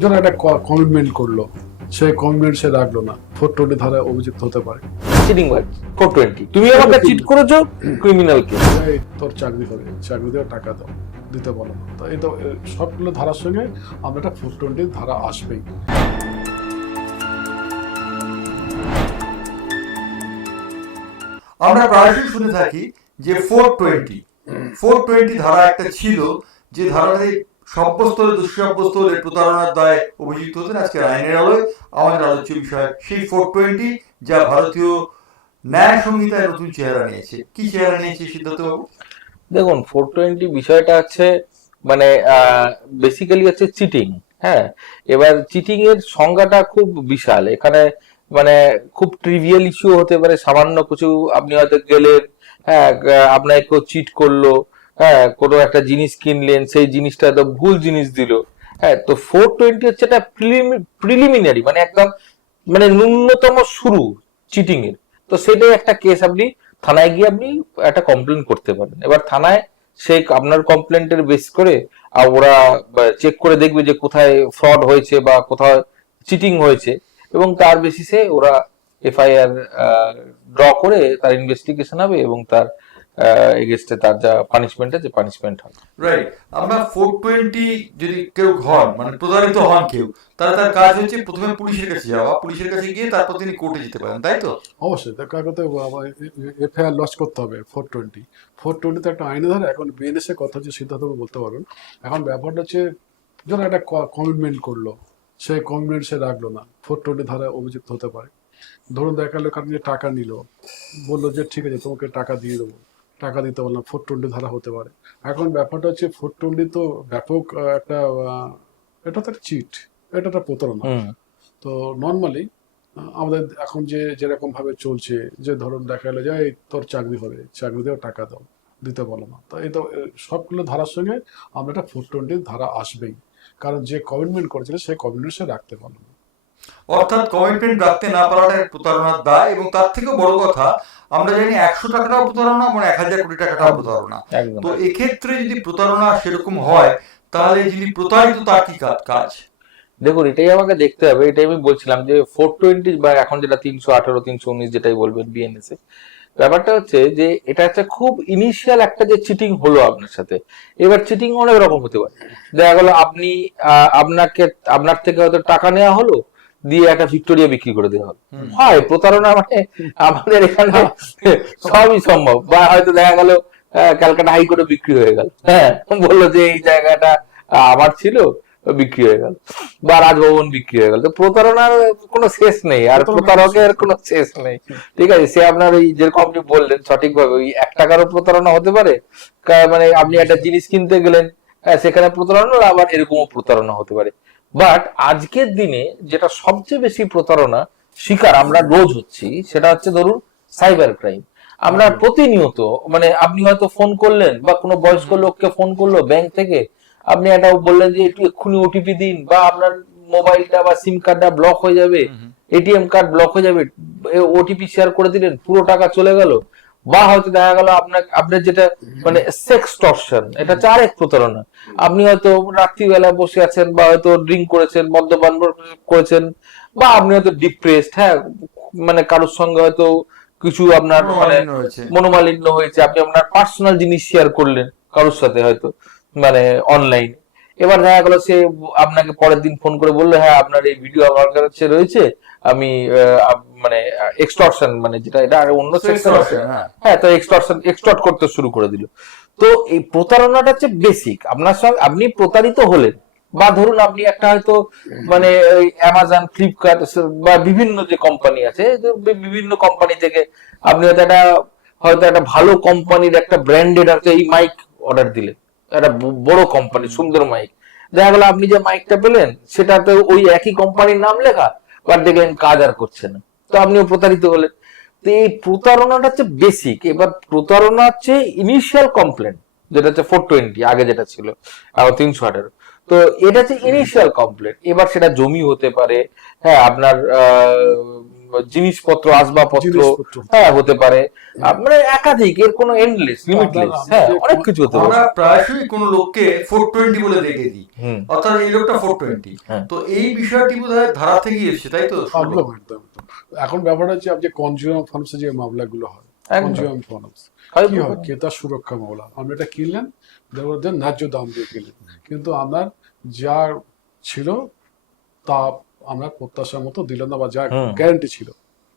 যেন একটা কমিটমেন্ট করলো, সেই কমিটমেন্ট সে রাখলো না, 420 ধারায় অভিযুক্ত হতে পারে। চিটিং বাজ 420 তুমি আমাকে চিট করেছো, ক্রিমিনাল কেস। এই তোর চাকরি হবে, চাকরি দেওয়ার টাকা দাও, দিতে বলো না। তো এই তো সবগুলো ধারার সঙ্গে আমরা একটা 420 ধারা আসবেই। আমরা প্রায়শই শুনে থাকি যে 420 ধারা একটা ছিল, যে ধারাতে সাব্যস্ত হলে, দোষী সাব্যস্ত হলে প্রতারণার দায়ে অভিযুক্ত হতেন। আজকে আইনের আলোয় আমাদের আলোচ্য বিষয় সেই 420, যা ভারতীয় ন্যায় সংহিতায় নতুন চেহারা নিয়েছে। কি চেহারা নিয়েছে সিদ্ধার্থ বাবু? দেখুন 420 বিষয়টা হচ্ছে মানে বেসিক্যালি হচ্ছে চিটিং। হ্যাঁ, এবার চিটিং এর সংজ্ঞাটা খুব বিশাল। এখানে মানে খুব ট্রিভিয়াল ইস্যু হতে পারে, সামান্য কিছু আপনি হয়তো গেলেন, হ্যাঁ, আপনাকে কেউ চিট করলো, হ্যাঁ, কোনো একটা জিনিস কিনলেন, সেই জিনিসটা তো ভুল জিনিস দিল। হ্যাঁ, তো 420 হচ্ছে একটা প্রিলিমিনারি, মানে একদম মানে ন্যূনতম শুরু চিটিং এর। তো সেটাই একটা কেস, আপনি থানায় গিয়ে আপনি একটা কমপ্লেন করতে পারেন। এবার থানায় সেই আপনার কমপ্লেন্টের বেস করে ওরা চেক করে দেখবে যে কোথায় ফ্রড হয়েছে বা কোথায় চিটিং হয়েছে, এবং তার বেসিসে ওরা এফআইআর ড্র করে তার ইনভেস্টিগেশন হবে এবং তার এগেনস্টে তার যা পানিশমেন্ট আছে পানিশমেন্ট হবে। রাইট। আমরা 420 যদি কেউ হন, মানে প্রতারিত হন কেউ, তাহলে তার কাজ হচ্ছে প্রথমে পুলিশের কাছে যাওয়া, পুলিশের কাছে গিয়ে তারপর তিনি কোর্টে যেতে পারেন, তাই তো? অবশ্যই তার কাগজে এফআইআর লঞ্চ করতে হবে। 420 তো একটা আইনে ধরে। এখন বিএনএস এর কথা হচ্ছে, সিদ্ধার্থ বলতে পারবেন। এখন ব্যাপারটা হচ্ছে, যেন একটা কমিটমেন্ট করলো, সেই কমিটমেন্ট সে রাখলো না, 420 ধারায় অভিযুক্ত হতে পারে। ধরুন দেখা গেলো কারণ টাকা নিল, বললো যে ঠিক আছে তোমাকে টাকা দিয়ে দেবো, টাকা দিতে পারলাম, 420 ধারা হতে পারে। এখন ব্যাপারটা হচ্ছে 420 তো ব্যাপক একটা এটা তো একটা চিট, এটা একটা প্রতারণা। হুম। তো নর্মালি আমাদের এখন যে যেরকম ভাবে চলছে, যে ধরুন দেখা গেলো যে এই তোর চাকরি হবে, চাকরি দেওয়ার টাকা দাও, দিতে বলো না। তো এই তো সবগুলো ধারার সঙ্গে আমরা একটা 420 ধারা আসবেই। কারণ যে কমিটমেন্ট করেছিল সেই কমিটমেন্ট সে রাখতে পারলো না। অর্থাৎ কমিটমেন্ট রাখতে না পারাটা প্রতারণার দায়, এবং তার থেকেও বড় কথা, আমরা জানি 100 টাকাটাও প্রতারণা, মানে 1000 কোটি টাকাটাও প্রতারণা। একদম। তো এক্ষেত্রে যদি প্রতারণা সেরকম হয়, তাহলে যিনি প্রতারিত তার কি কাজ? দেখুন এটাই আমাকে দেখতে হবে। এটাই আমি বলছিলাম যে 420 বা এখন যেটা 318 319 যেটাই বলবেন বিএনএস এ, ব্যাপারটা হচ্ছে যে এটা একটা খুব ইনিশিয়াল একটা যে চিটিং হলো আপনার সাথে। এবার চিটিং অনেক রকম হতে পারে। দেখা গেল আপনি আপনার থেকে হয়তো টাকা নেওয়া হলো, দিয়ে একটা ভিক্টোরিয়া বিক্রি করে দেওয়া হলো। হয় প্রতারণা, মানে আমাদের এখানে সবই সম্ভব। বা হয়তো দেখা গেল ক্যালকাটা হাইকোর্টে বিক্রি হয়ে গেল, হ্যাঁ, বললো যে এই জায়গাটা আমার ছিল, বিক্রি হয়ে গেল। বা রাজভবন বিক্রি হয়ে গেল। তো প্রতারণার কোনো শেষ নেই, আর প্রতারকের কোনো শেষ নেই। ঠিক আছে, সে আপনার ওই যেরকম আপনি বললেন সঠিকভাবে, ওই 1 টাকারও প্রতারণা হতে পারে, মানে আপনি একটা জিনিস কিনতে গেলেন, সেখানে প্রতারণা হলো, আবার এরকমও প্রতারণা হতে পারে। বাট আজকের দিনে যেটা সবচেয়ে বেশি প্রতারণা শিকার আমরা রোজ হচ্ছি, সেটা হচ্ছে ধরুন সাইবার ক্রাইম। আমরা প্রতিনিয়ত, মানে আপনি হয়তো ফোন করলেন বা কোনো বয়স্ক লোককে ফোন করলো ব্যাংক থেকে, আপনি একটা বললেন যে একটু এক্ষুনি ওটিপি দিন, বা আপনার মোবাইলটা বা সিম কার্ডটা ব্লক হয়ে যাবে, এটিএম কার্ড ব্লক হয়ে যাবে, ওটিপি শেয়ার করে দিলেন, পুরো টাকা চলে গেল। বা হয়তো দেখা গেল আপনার যেটা মানে সেক্সটর্শন, এটা হচ্ছে আরেক প্রতারণা। আপনি হয়তো রাত্রিবেলায় বসে আছেন, বা হয়তো ড্রিঙ্ক করেছেন, মদ্যপান করেছেন, বা আপনি হয়তো ডিপ্রেসড, হ্যাঁ, মানে কারোর সঙ্গে হয়তো কিছু আপনার মানে মনোমালিন্য হয়েছে, আপনি আপনার পার্সোনাল জিনিস শেয়ার করলেন কারোর সাথে হয়তো, মানে অনলাইন। এবার দেখা গেল সে আপনাকে পরের দিন ফোন করে বললো, হ্যাঁ আপনার এই ভিডিও আমার কাছে রয়েছে, আমি মানে এক্সটর্শন, মানে যেটা এটা আর অন্য সেক্টর আছে, হ্যাঁ, তো এক্সটর্ট করতে শুরু করে দিল। তো এই প্রতারণাটা হচ্ছে বেসিক। আপনার সঙ্গে আপনি প্রতারিত হলেন, বা ধরুন আপনি একটা হয়তো মানে অ্যামাজন, ফ্লিপকার্ট বা বিভিন্ন যে কোম্পানি আছে, বিভিন্ন কোম্পানি থেকে আপনি হয়তো একটা ভালো কোম্পানির একটা ব্র্যান্ডেড আছে এই মাইক অর্ডার দিলেন, একটা বড় কোম্পানি সুন্দর মাইক। দেখা গেল আপনি যে মাইকটা পেলেন সেটাতে ওই একই কোম্পানির নাম লেখা, বাট দেখলেন কাজ আর করছে না, তো আপনিও প্রতারিত হলেন। তো এই প্রতারণাটা হচ্ছে বেসিক। এবার প্রতারণা হচ্ছে ইনিশিয়াল কমপ্লেন, যেটা হচ্ছে 420, আগে যেটা ছিল 318। তো এটা হচ্ছে ইনিশিয়াল কমপ্লেন। এবার সেটা জমি হতে পারে, হ্যাঁ, আপনার জিনিসপত্র, আসবাবপত্র, জিনিসপত্র। হ্যাঁ হতে পারে, মানে একাধিক, এর কোনো এন্ডলেস, লিমিটলেস, আমরা হ্যাঁ যে অনেক কিছু হতে আমরা পারে। প্রায়শই কোনো লোককে 420 বলে দেখে দিই, হুম। অর্থাৎ এই লোকটা 420। হ্যাঁ। তো এই বিষয়টি বোধহয় ধারা থেকে এসেছে, তাই তো? একদম একদম একদম। এখন ব্যাপারটা হচ্ছে আপনি কনজিউমার ফার্মসে যে মামলাগুলো হয়, একদম। কনজিউমার ফার্মস হয় কি তো। হয়, ক্রেতা সুরক্ষা মামলা। আপনি এটা কিনলেন, দেন ন্যায্য দাম দিয়ে কিনলেন, কিন্তু আপনার যা ছিল তা আমরা প্রত্যাশার মতো দিলেন না, বা যা হুম। গ্যারান্টি ছিল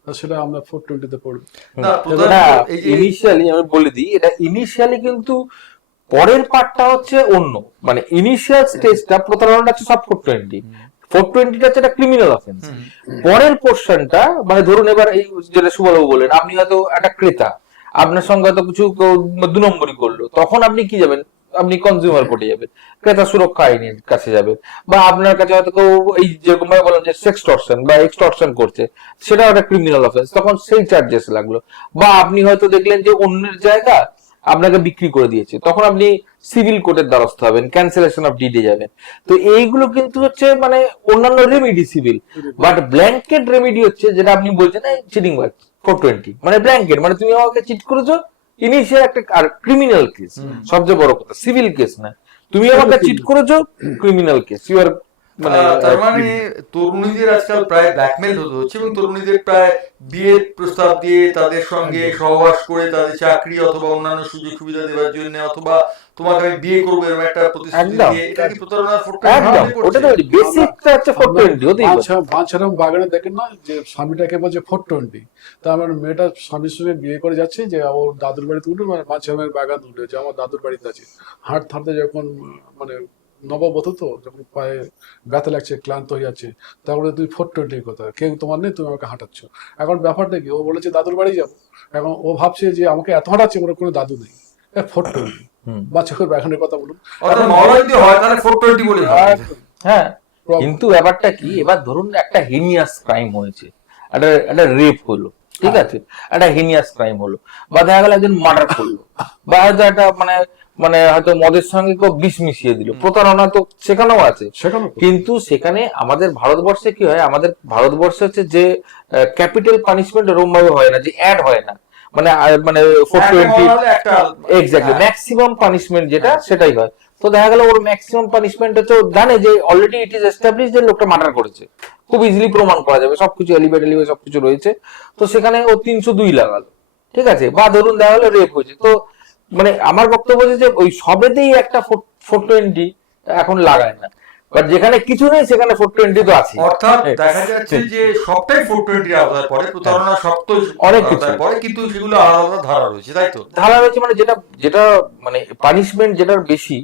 তা সেটা আমরা 420-তে পড়বে। না, না, প্রধানত এই যে ইনিশিয়ালি আমি বলে দিই, এটা ইনিশিয়ালি, কিন্তু পরের পার্টটা হচ্ছে অন্য, মানে ইনিশিয়াল স্টেজটা প্রতারণাটা হচ্ছে সব 420, 420টা হচ্ছে একটা ক্রিমিনাল অফেন্স। পরের পোর্শনটা মানে ধরুন এবার এই যেটা সুবলবাবু বললেন, আপনি হয়তো একটা ক্রেতা, আপনার সঙ্গে হয়তো কিছু কেউ 2 নম্বরই করলো, তখন আপনি কি যাবেন, আপনি কনজিউমার কোর্টে যাবেন, ক্রেতা সুরক্ষা আইনের কাছে যাবেন, বা আপনার কাছে হয়তো কেউ এই যেরকম ভাবে বলেন যে সেক্সটর্শন বা এক্সটর্শন করছে, সেটাও একটা ক্রিমিনাল অফেন্স, তখন সেই চার্জেস লাগলো। বা আপনি হয়তো দেখলেন যে অন্যের জায়গা আপনাকে বিক্রি করে দিয়েছে, তখন আপনি সিভিল কোর্টের দ্বারস্থ হবেন, ক্যান্সেলেশন অফ ডিডে যাবেন। তো এইগুলো কিন্তু হচ্ছে মানে অন্যান্য remedy civil, but blanket remedy হচ্ছে যেটা আপনি বলছেন চিটিং বাই 420, মানে ব্ল্যাঙ্কেট, মানে তুমি আমাকে চিট করেছো, ইনিশিয়াল একটা আর ক্রিমিনাল কেস, সবচেয়ে বড় কথা সিভিল কেস না, তুমি আমাকে চিট করেছো, ক্রিমিনাল কেস, ইউ আর মানে তার মানে তরুণীদের আজকাল প্রায় ব্ল্যাকমেল হতে হচ্ছে, এবং তরুণীদের প্রায় বিয়ের প্রস্তাব দিয়ে তাদের সঙ্গে সহবাস করে তাদের চাকরি অথবা অন্যান্য সুযোগ সুবিধা দেওয়ার জন্য, অথবা তোমাকে আমি বিয়ে করবো এরকম একটা প্রতিশ্রুতি একদম। দিয়ে, এটা কি প্রতারণার একদম, ওটা তো বেসিকটা হচ্ছে 420 হতেই পারে। বাঞ্ছারাম বাগানে দেখেন না যে স্বামীটাকে বলছে 420, তা আমার মেয়েটা স্বামীর সঙ্গে বিয়ে করে যাচ্ছে যে ওর দাদুর বাড়িতে উঠবে, মানে বাঞ্ছারামের বাগান উঠবে যে আমার দাদুর বাড়িতে আছে, হাঁটতে হাঁটতে যখন মানে নববধূ তো যখন পায়ে ব্যথা লাগছে, ক্লান্ত হয়ে যাচ্ছে, তারপরে তুই 420 কথা, কেউ তোমার নেই, তুমি আমাকে হাঁটাচ্ছ। এখন ব্যাপারটা কি, ও বলেছে দাদুর বাড়ি যাবো, এখন ও ভাবছে যে আমাকে এত হাঁটাচ্ছে, ওর কোনো দাদু নেই, 420 বাচ্চাদের বাগানের কথা বলুন। অর্থাৎ মামলা যদি হয় তাহলে 420 বলে হয়। হ্যাঁ, কিন্তু ব্যাপারটা কি, এবার ধরুন একটা হিনিয়াস ক্রাইম হয়েছে, একটা রেপ হলো, ঠিক আছে, একটা হিনিয়াস ক্রাইম হলো, বা দেখা গেল একজন মার্ডার করলো, বা হয়তো একটা মানে মানে হয়তো মদের সঙ্গে কেউ বিষ মিশিয়ে দিল, প্রতারণা তো সেখানেও আছে। সেখানে কিন্তু সেখানে আমাদের ভারতবর্ষে কি হয়, আমাদের ভারতবর্ষে হচ্ছে যে ক্যাপিটাল পানিশমেন্ট ওরকম ভাবে হয় না, যে অ্যাড হয় না, মানে মানে 420 এক্স্যাক্টলি ম্যাক্সিমাম পানিশমেন্ট যেটা সেটাই হয়। তো দেখা গেল ওর ম্যাক্সিমাম পানিশমেন্ট হচ্ছে, ও জানে যে অলরেডি ইট ইজ এস্টাবলিশ যে লোকটা মার্ডার করেছে, খুব ইজিলি প্রমাণ করা যাবে, সবকিছু এলিভেট সবকিছু রয়েছে, তো সেখানে ও 302 লাগালো, ঠিক আছে, বা ধরুন দেখা গেলো রেপ হয়েছে। তো মানে আমার বক্তব্য হচ্ছে যে ওই সবেতেই একটা 420 এখন লাগায় না, বাট যেখানে কিছু নেই সেখানে 420 তো আছে। অর্থাৎ দেখা যাচ্ছে যে সবটাই 420 এর আওতায় পড়ে, প্রতারণা সবটাই অনেক কিছু আওতায় পড়ে, কিন্তু সেগুলো আলাদা আলাদা ধারা রয়েছে, তাই তো? ধারা রয়েছে, মানে যেটা যেটা মানে পানিশমেন্ট যেটার বেশি,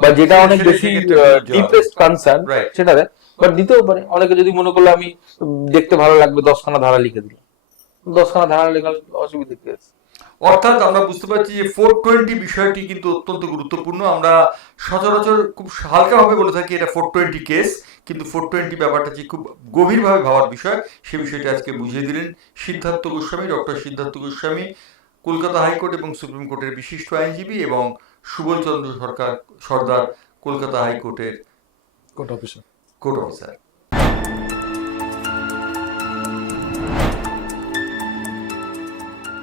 বা যেটা অনেক সেটা বেশি সেক্ষেত্রে প্রযোজ্য হবে। Deepest concern, Right. সেটা দেয়, বাট দিতেও পারে। অনেকে যদি মনে করলো আমি দেখতে ভালো লাগবে 10খানা ধারা লিখে দিলাম, 10খানা ধারা লেখার অসুবিধা কি আছে? অর্থাৎ আমরা বুঝতে পারছি যে 420 বিষয়টি কিন্তু অত্যন্ত গুরুত্বপূর্ণ। আমরা সচরাচর খুব হালকাভাবে বলে থাকি এটা 420 কেস, কিন্তু 420 ব্যাপারটা যে খুব গভীরভাবে ভাবার বিষয়, সে বিষয়টি আজকে বুঝিয়ে দিলেন সিদ্ধার্থ গোস্বামী, ডক্টর সিদ্ধার্থ গোস্বামী, কলকাতা হাইকোর্ট এবং সুপ্রিম কোর্টের বিশিষ্ট আইনজীবী, এবং সুবল চন্দ্র সরকার সর্দার, কলকাতা হাইকোর্টের কোর্ট অফিসার। Court officer.